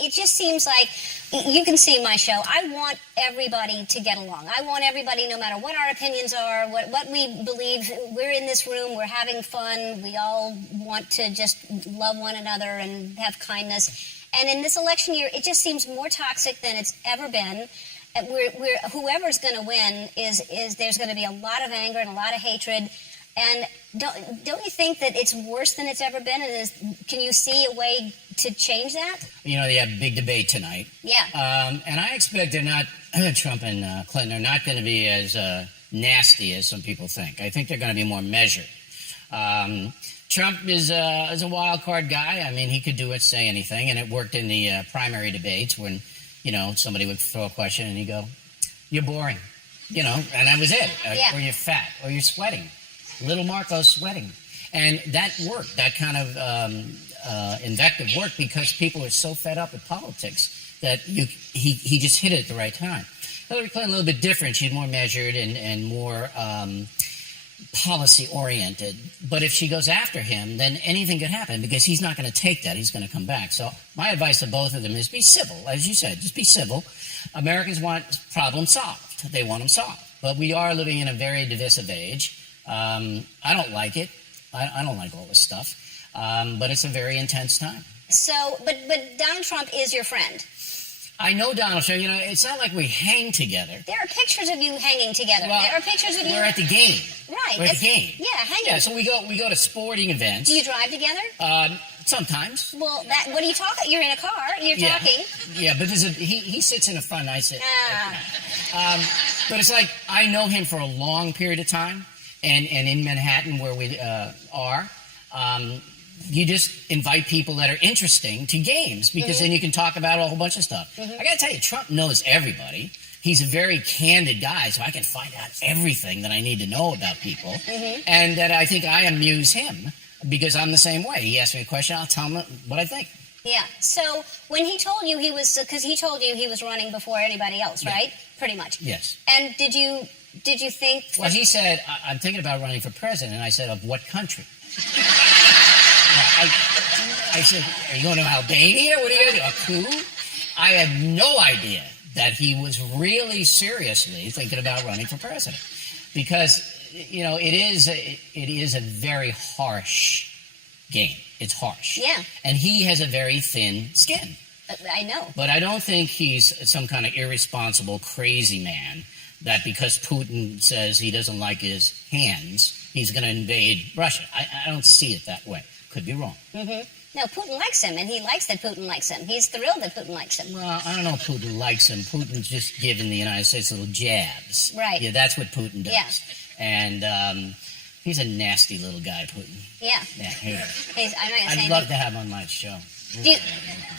It just seems like, you can see my show, I want everybody to get along. I want everybody, no matter what our opinions are, what we believe, we're in this room, we're having fun, we all want to just love one another and have kindness. And in this election year, it just seems more toxic than it's ever been. Whoever's going to win is there's going to be a lot of anger and a lot of hatred. And don't you think that it's worse than it's ever been? And can you see a way to change that? You know, they have a big debate tonight. Yeah. And I expect they're not, Trump and Clinton are not going to be as nasty as some people think. I think they're going to be more measured. Trump is a wild card guy. I mean, he could do it, say anything. And it worked in the primary debates when, you know, somebody would throw a question and he'd go, "You're boring." You know, and that was it. Yeah. Or you're fat, or you're sweating. Little Marco's sweating. And that worked. That kind of invective worked because people are so fed up with politics that he just hit it at the right time. Hillary Clinton, a little bit different. She's more measured and more policy-oriented. But if she goes after him, then anything could happen because he's not going to take that. He's going to come back. So my advice to both of them is be civil. As you said, just be civil. Americans want problems solved. They want them solved. But we are living in a very divisive age. I don't like it. I don't like all this stuff. But it's a very intense time. So, but Donald Trump is your friend. I know Donald Trump. You know, it's not like we hang together. There are pictures of you hanging together. Well, there are pictures of you. We're at the game. Right. We're at the game. Yeah, hanging. Yeah, so we go to sporting events. Do you drive together? Sometimes. Well, what are you talking? You're in a car. You're talking. Yeah, but he sits in the front and I sit. But it's like I know him for a long period of time, and in Manhattan where we are. You just invite people that are interesting to games because then you can talk about a whole bunch of stuff. I got to tell you, Trump knows everybody. He's a very candid guy, so I can find out everything that I need to know about people. And that I think I amuse him because I'm the same way. He asks me a question, I'll tell him what I think. Yeah. So when he told you because he told you he was running before anybody else, right? Pretty much. Yes. And did you think? Well, he said, I'm thinking about running for president. And I said, of what country? I said, are you going to Albania? What are you going to do? A coup? I had no idea that he was really seriously thinking about running for president. Because, you know, it is a very harsh game. It's harsh. Yeah. And he has a very thin skin. I know. But I don't think he's some kind of irresponsible, crazy man that because Putin says he doesn't like his hands, he's going to invade Russia. I don't see it that way. Could be wrong. No, Putin likes him, and he likes that Putin likes him. He's thrilled that Putin likes him. Well, I don't know if Putin likes him. Putin's just giving the United States little jabs. Right. Yeah, that's what Putin does. Yeah. And he's a nasty little guy, Putin. Yeah. Yeah, he is. I'm not gonna say I'd love to have him on my show. Do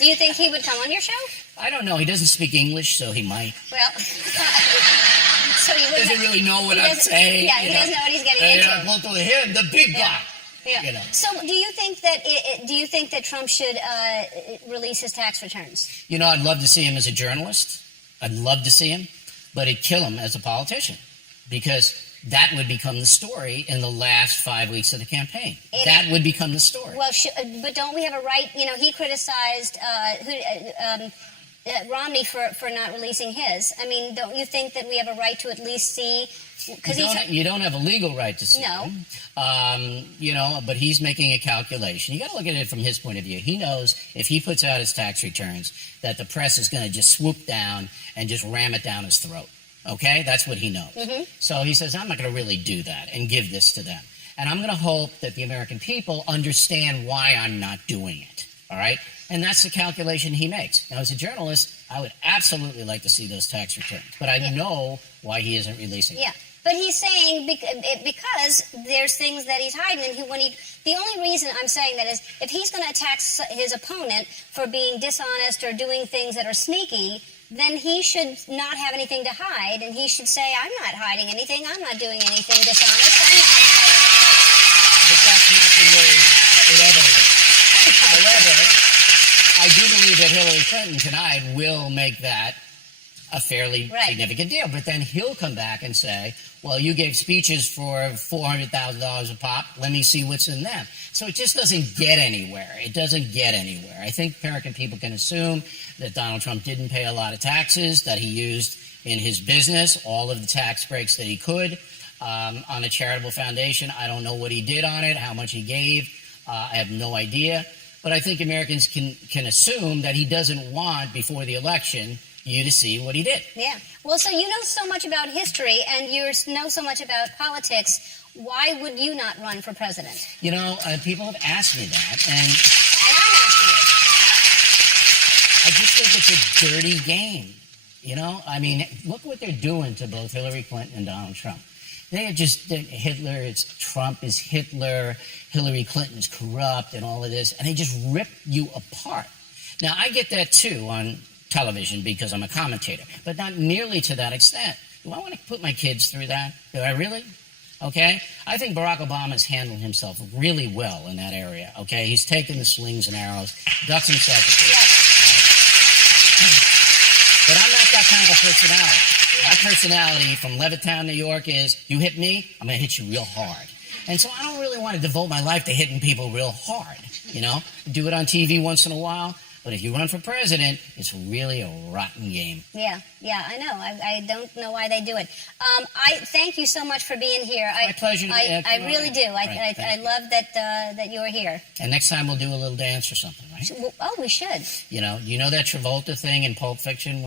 you think he would come on your show? I don't know. He doesn't speak English, so he might. Well, so he doesn't really know what I'm saying. Yeah, he doesn't know what he's getting into. Go to him, the big guy. Yeah. You know. So, do you think that Trump should release his tax returns? You know, I'd love to see him as a journalist. I'd love to see him, but it'd kill him as a politician because that would become the story in the last 5 weeks of the campaign. That would become the story. Well, but don't we have a right? You know, he criticized Romney for not releasing his. I mean, don't you think that we have a right to at least see? Because you don't have a legal right to see no. him. You know, but he's making a calculation. You got to look at it from his point of view. He knows if he puts out his tax returns that the press is going to just swoop down and just ram it down his throat. Okay? That's what he knows. So he says, I'm not going to really do that and give this to them. And I'm going to hope that the American people understand why I'm not doing it. All right? And that's the calculation he makes. Now, as a journalist, I would absolutely like to see those tax returns. But I know why he isn't releasing them. Yeah. But he's saying because there's things that he's hiding, and the only reason I'm saying that is if he's going to attack his opponent for being dishonest or doing things that are sneaky, then he should not have anything to hide, and he should say, I'm not hiding anything, I'm not doing anything dishonest, I'm not hiding. But that's not the way it ever is. However, I do believe that Hillary Clinton tonight will make that a fairly Right. significant deal. But then he'll come back and say, well, you gave speeches for $400,000 a pop. Let me see what's in them. So it just doesn't get anywhere. It doesn't get anywhere. I think American people can assume that Donald Trump didn't pay a lot of taxes, that he used in his business all of the tax breaks that he could on a charitable foundation. I don't know what he did on it, how much he gave. I have no idea. But I think Americans can assume that he doesn't want, before the election, you to see what he did. Yeah. Well, so you know so much about history and you know so much about politics. Why would you not run for president? You know, people have asked me that, and I'm asking I just think it's a dirty game. You know, I mean, look what they're doing to both Hillary Clinton and Donald Trump. They are just Hitler. It's Trump is Hitler. Hillary Clinton's corrupt, and all of this, and they just rip you apart. Now, I get that too on television because I'm a commentator, but not nearly to that extent. Do I want to put my kids through that? Do I really? Okay? I think Barack Obama's handled himself really well in that area. Okay? He's taken the slings and arrows, ducks himself a bit. But I'm not that kind of a personality. My personality from Levittown, New York is, you hit me, I'm going to hit you real hard. And so I don't really want to devote my life to hitting people real hard, you know? Do it on TV once in a while, but if you run for president, it's really a rotten game. Yeah, I know. I don't know why they do it. I thank you so much for being here. My pleasure. I really do. Right, I love that you were here. And next time we'll do a little dance or something, right? Oh, we should. You know that Travolta thing in Pulp Fiction